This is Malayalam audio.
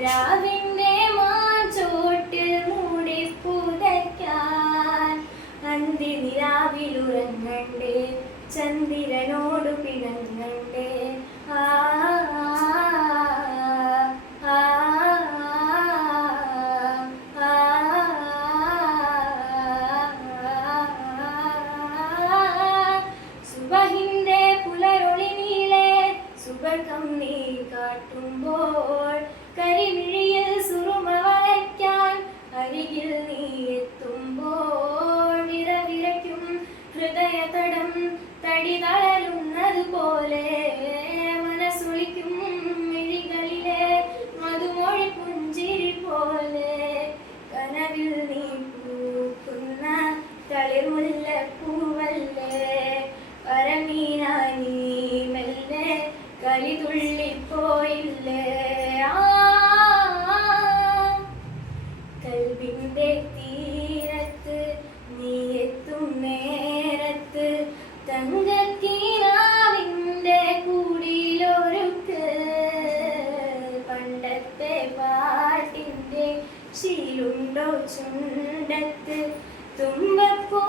രാവിന്റെ മാഞ്ചോട്ടിൽ മൂടി പുതയ്ക്കാൻ അന്തിനിലാവിലുറങ്ങണ്ടേ ചന്ദ്രനോടു പിണങ്ങണ്ടേ ആ സുബഹിന്റെ പുലരൊളി നീളെ സുബർക്കം നീ കാട്ടുമ്പോൾ കരിമിഴിയിൽ സുറുമ വരയ്ക്കാൻ അരികിൽ നീ എത്തുമ്പോൾ വിറവിറയ്ക്കും ഹൃദയതടം തടി തളരുന്നതുപോലെ മനസ്സൊളിക്കും മിഴികളിലെ മധുമൊഴി പുഞ്ചിരി പോലെ കനവിൽ നീ പൂക്കുന്ന തളിർമുല്ലപ്പൂവല്ലേ പരമീനായി നീ മെല്ലെ കളിതുള്ളിപ്പോയില്ലേ കൽബിന്റെ തീരത്ത് നീ എത്തും നേരത്ത് തങ്കക്കീനാവിന്റെ കൂടിലൊരുക്ക് പണ്ടത്തെ പാട്ടിന്റെ ശീലുണ്ടോ ചുണ്ടത്ത് തുമ്പപ്പൂ